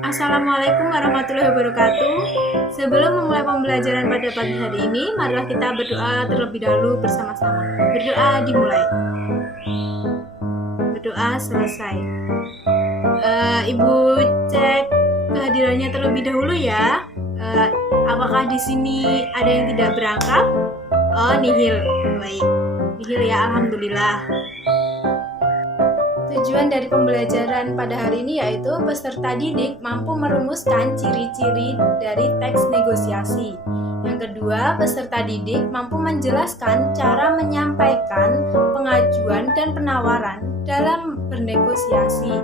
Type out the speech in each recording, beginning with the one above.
Assalamualaikum warahmatullahi wabarakatuh. Sebelum memulai pembelajaran pada pagi hari ini, marilah kita berdoa terlebih dahulu bersama-sama. Berdoa dimulai. Berdoa selesai. Ibu cek kehadirannya terlebih dahulu ya. Apakah di sini ada yang tidak berangkat? Oh, nihil. Baik. Nihil ya, alhamdulillah. Tujuan dari pembelajaran pada hari ini yaitu peserta didik mampu merumuskan ciri-ciri dari teks negosiasi. Yang kedua, peserta didik mampu menjelaskan cara menyampaikan pengajuan dan penawaran dalam bernegosiasi.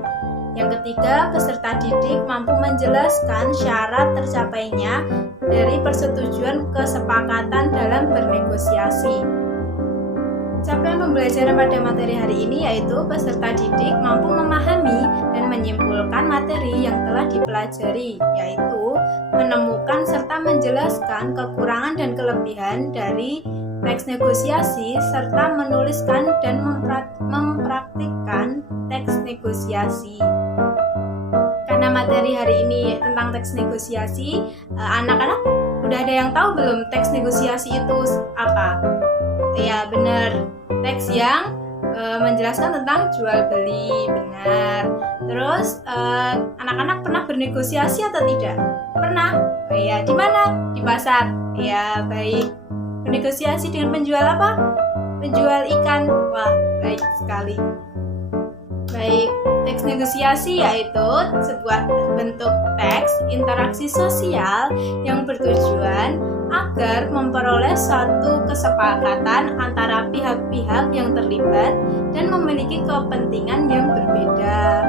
Yang ketiga, peserta didik mampu menjelaskan syarat tercapainya dari persetujuan kesepakatan dalam bernegosiasi. Capaian pembelajaran pada materi hari ini yaitu peserta didik mampu memahami dan menyimpulkan materi yang telah dipelajari, yaitu menemukan serta menjelaskan kekurangan dan kelebihan dari teks negosiasi serta menuliskan dan mempraktikkan teks negosiasi. Karena materi hari ini tentang teks negosiasi, anak-anak udah ada yang tahu belum teks negosiasi itu apa? Ya benar, teks yang menjelaskan tentang jual beli, benar. Terus anak-anak pernah bernegosiasi atau tidak? Pernah? Oh, ya, di mana? Di pasar. Ya, baik. Bernegosiasi dengan penjual apa? Penjual ikan. Wah, baik sekali. Baik, teks negosiasi yaitu sebuah bentuk teks interaksi sosial yang bertujuan agar memperoleh suatu kesepakatan antara pihak-pihak yang terlibat dan memiliki kepentingan yang berbeda.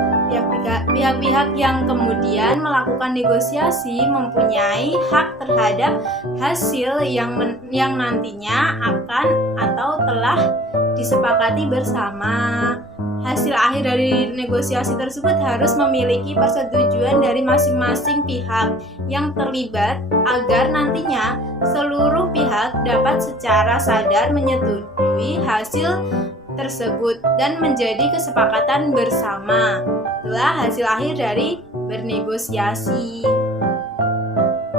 Pihak-pihak yang kemudian melakukan negosiasi mempunyai hak terhadap hasil yang nantinya akan atau telah disepakati bersama. Hasil akhir dari negosiasi tersebut harus memiliki persetujuan dari masing-masing pihak yang terlibat agar nantinya seluruh pihak dapat secara sadar menyetujui hasil tersebut dan menjadi kesepakatan bersama. Itulah hasil akhir dari bernegosiasi.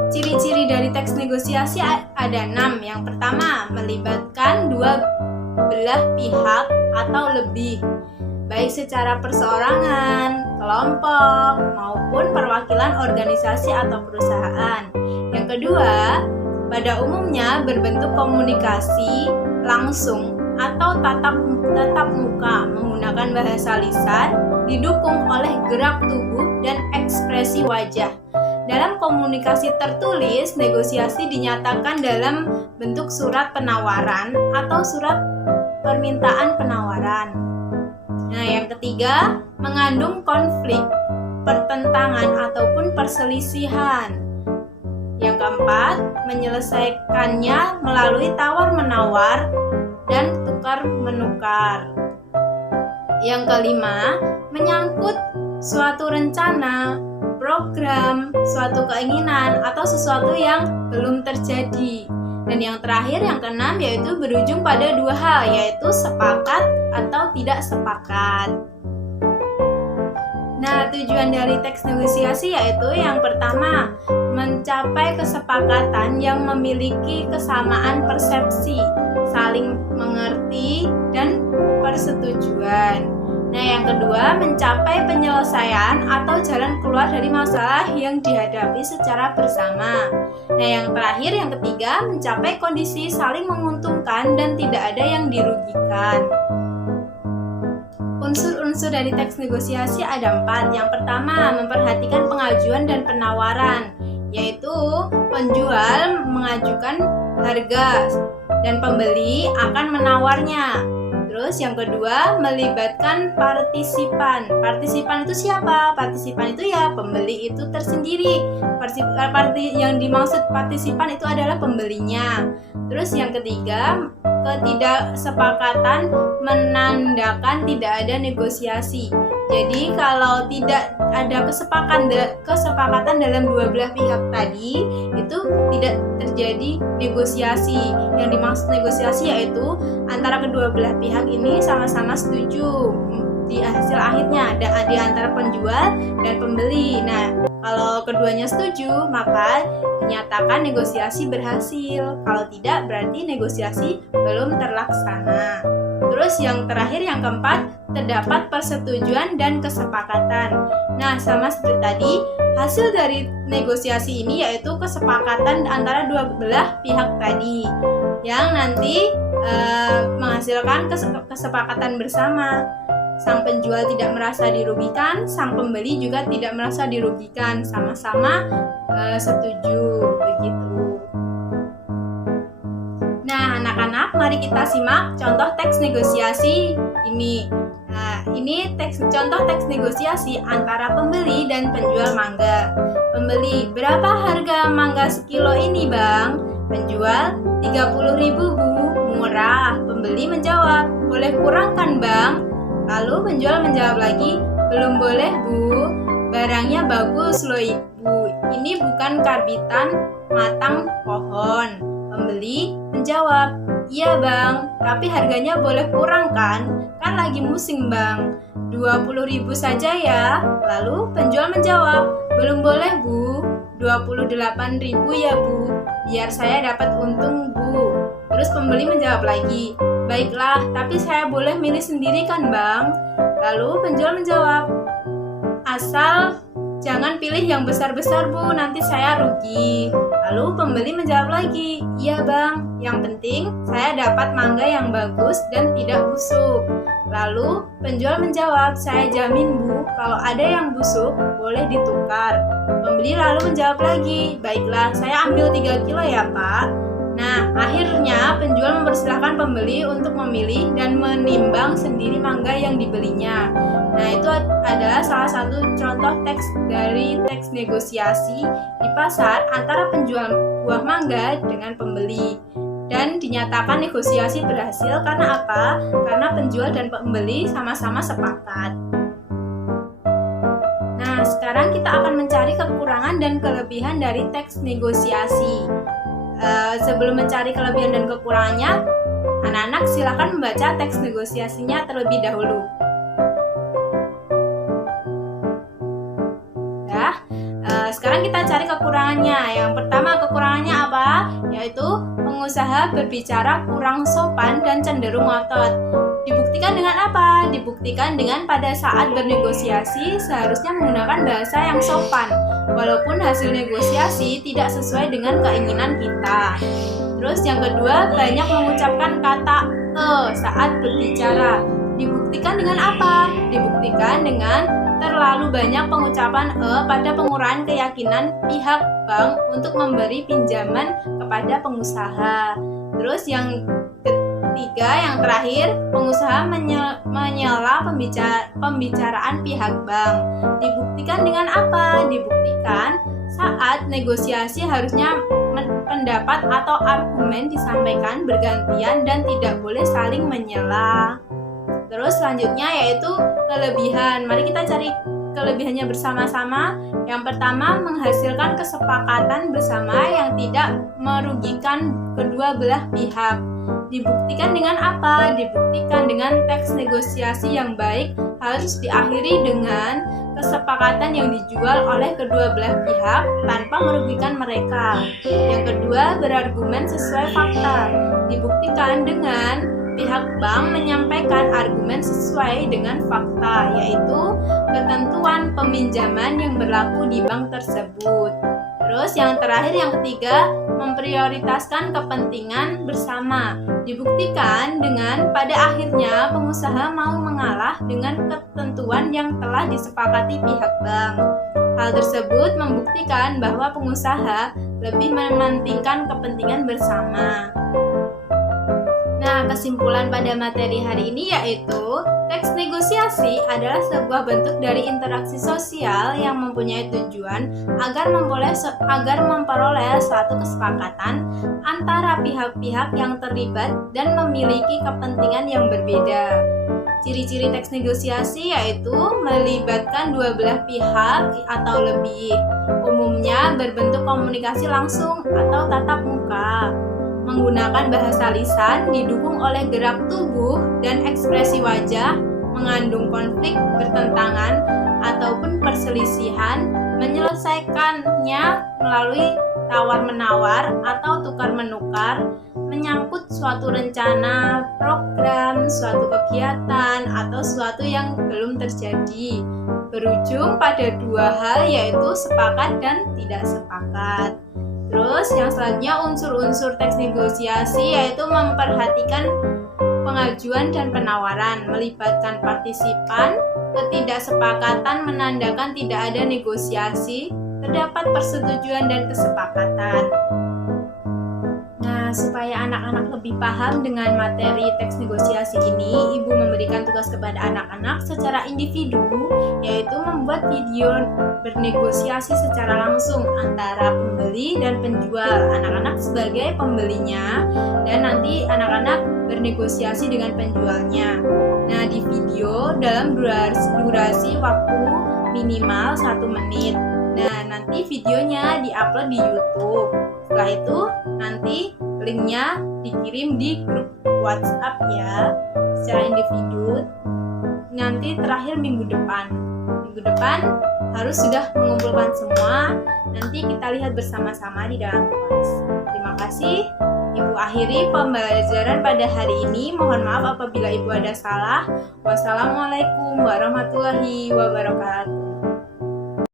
Ciri-ciri dari teks negosiasi ada 6. Yang pertama, melibatkan dua belah pihak atau lebih, baik secara perseorangan, kelompok, maupun perwakilan organisasi atau perusahaan. Yang kedua, pada umumnya berbentuk komunikasi langsung atau tatap muka menggunakan bahasa lisan, didukung oleh gerak tubuh dan ekspresi wajah. Dalam komunikasi tertulis, negosiasi dinyatakan dalam bentuk surat penawaran atau surat permintaan penawaran. Nah, yang ketiga, mengandung konflik, pertentangan ataupun perselisihan. Yang keempat, menyelesaikannya melalui tawar-menawar dan tukar-menukar. Yang kelima, menyangkut suatu rencana, program, suatu keinginan atau sesuatu yang belum terjadi. Dan yang terakhir, yang keenam, yaitu berujung pada dua hal, yaitu sepakat atau tidak sepakat. Nah, tujuan dari teks negosiasi yaitu yang pertama, mencapai kesepakatan yang memiliki kesamaan persepsi, saling mengerti, dan persetujuan. Nah, yang kedua, mencapai penyelesaian atau jalan keluar dari masalah yang dihadapi secara bersama. Nah, yang terakhir, yang ketiga, mencapai kondisi saling menguntungkan dan tidak ada yang dirugikan. Unsur-unsur dari teks negosiasi ada 4. Yang pertama, memperhatikan pengajuan dan penawaran, yaitu penjual mengajukan harga dan pembeli akan menawarnya. Terus yang kedua, melibatkan partisipan. Partisipan itu siapa? Partisipan itu ya pembeli itu tersendiri. Yang dimaksud partisipan itu adalah pembelinya. Terus yang ketiga, ketidaksepakatan menandakan tidak ada negosiasi. Jadi kalau tidak ada kesepakatan dalam dua belah pihak tadi, itu tidak terjadi negosiasi. Yang dimaksud negosiasi yaitu antara kedua belah pihak ini sama-sama setuju di hasil akhirnya, di antara penjual dan pembeli. Nah, Kalau keduanya setuju, maka dinyatakan negosiasi berhasil. Kalau tidak, berarti negosiasi belum terlaksana. Terus yang terakhir, yang keempat, terdapat persetujuan dan kesepakatan. Nah, sama seperti tadi, hasil dari negosiasi ini yaitu kesepakatan antara dua belah pihak tadi, yang nanti menghasilkan kesepakatan bersama. Sang penjual tidak merasa dirugikan, sang pembeli juga tidak merasa dirugikan, sama-sama setuju begitu. Nah, anak-anak, mari kita simak contoh teks negosiasi ini. Nah, ini contoh teks negosiasi antara pembeli dan penjual mangga. Pembeli, berapa harga mangga sekilo ini, Bang? Penjual, 30.000, Bu. Murah. Pembeli menjawab, boleh kurang kan, Bang? Lalu penjual menjawab lagi, belum boleh, Bu. Barangnya bagus loh, Ibu. Ini bukan karbitan matang pohon. Pembeli menjawab, iya, Bang, tapi harganya boleh kurang kan? Kan lagi musim, Bang. 20.000 saja ya. Lalu penjual menjawab, belum boleh, Bu. 28.000 ya, Bu. Biar saya dapat untung, Bu. Terus pembeli menjawab lagi, baiklah, tapi saya boleh milih sendiri kan, Bang? Lalu penjual menjawab, asal jangan pilih yang besar-besar, Bu, nanti saya rugi. Lalu pembeli menjawab lagi, iya, Bang, yang penting saya dapat mangga yang bagus dan tidak busuk. Lalu penjual menjawab, saya jamin, Bu, kalau ada yang busuk boleh ditukar. Pembeli lalu menjawab lagi, baiklah, saya ambil 3 kilo ya, Pak. Nah, akhirnya penjual mempersilahkan pembeli untuk memilih dan menimbang sendiri mangga yang dibelinya. Nah, itu adalah salah satu contoh teks dari teks negosiasi di pasar antara penjual buah mangga dengan pembeli. Dan dinyatakan negosiasi berhasil karena apa? Karena penjual dan pembeli sama-sama sepakat. Nah, sekarang kita akan mencari kekurangan dan kelebihan dari teks negosiasi. Sebelum mencari kelebihan dan kekurangannya, anak-anak silakan membaca teks negosiasinya terlebih dahulu. Sekarang kita cari kekurangannya. Yang pertama, kekurangannya apa? Yaitu pengusaha berbicara kurang sopan dan cenderung ngotot. Dibuktikan dengan apa? Dibuktikan dengan pada saat bernegosiasi seharusnya menggunakan bahasa yang sopan, walaupun hasil negosiasi tidak sesuai dengan keinginan kita. Terus yang kedua, banyak mengucapkan kata saat berbicara. Dibuktikan dengan apa? Dibuktikan dengan terlalu banyak pengucapan pada pengurangan keyakinan pihak bank untuk memberi pinjaman kepada pengusaha. Terus yang ketiga, yang terakhir, pengusaha menyela pembicaraan pihak bank. Dibuktikan dengan apa? Dibuktikan saat negosiasi harusnya pendapat atau argumen disampaikan bergantian dan tidak boleh saling menyela. Terus selanjutnya yaitu kelebihan. Mari kita cari kelebihannya bersama-sama. Yang pertama, menghasilkan kesepakatan bersama yang tidak merugikan kedua belah pihak. Dibuktikan dengan apa? Dibuktikan dengan teks negosiasi yang baik harus diakhiri dengan kesepakatan yang dijual oleh kedua belah pihak tanpa merugikan mereka. Yang kedua, berargumen sesuai fakta. Dibuktikan dengan pihak bank menyampaikan argumen sesuai dengan fakta, yaitu ketentuan peminjaman yang berlaku di bank tersebut. Terus yang terakhir, yang ketiga, memprioritaskan kepentingan bersama. Dibuktikan dengan pada akhirnya pengusaha mau mengalah dengan ketentuan yang telah disepakati pihak bank. Hal tersebut membuktikan bahwa pengusaha lebih mementingkan kepentingan bersama. Nah, kesimpulan pada materi hari ini yaitu teks negosiasi adalah sebuah bentuk dari interaksi sosial yang mempunyai tujuan agar memperoleh suatu kesepakatan antara pihak-pihak yang terlibat dan memiliki kepentingan yang berbeda. Ciri-ciri teks negosiasi yaitu melibatkan dua belah pihak atau lebih, umumnya berbentuk komunikasi langsung atau tatap muka, menggunakan bahasa lisan, didukung oleh gerak tubuh dan ekspresi wajah, mengandung konflik, bertentangan, ataupun perselisihan, menyelesaikannya melalui tawar-menawar atau tukar-menukar, menyangkut suatu rencana, program, suatu kegiatan, atau suatu yang belum terjadi, berujung pada dua hal, yaitu sepakat dan tidak sepakat. Terus yang selanjutnya unsur-unsur teks negosiasi yaitu memperhatikan pengajuan dan penawaran, melibatkan partisipan, ketidaksepakatan menandakan tidak ada negosiasi, terdapat persetujuan dan kesepakatan. Nah, supaya anak-anak lebih paham dengan materi teks negosiasi ini, Ibu memberikan tugas kepada anak-anak secara individu, yaitu membuat video bernegosiasi secara langsung antara pembeli dan penjual. Anak-anak sebagai pembelinya dan nanti anak-anak bernegosiasi dengan penjualnya. Nah, di video dalam durasi waktu minimal 1 menit. Nah, nanti videonya diupload di YouTube. Setelah itu nanti linknya dikirim di grup WhatsApp ya, secara individu. Nanti terakhir minggu depan harus sudah mengumpulkan semua. Nanti kita lihat bersama-sama di dalam kelas. Terima kasih. Ibu akhiri pembelajaran pada hari ini. Mohon maaf apabila Ibu ada salah. Wassalamualaikum warahmatullahi wabarakatuh.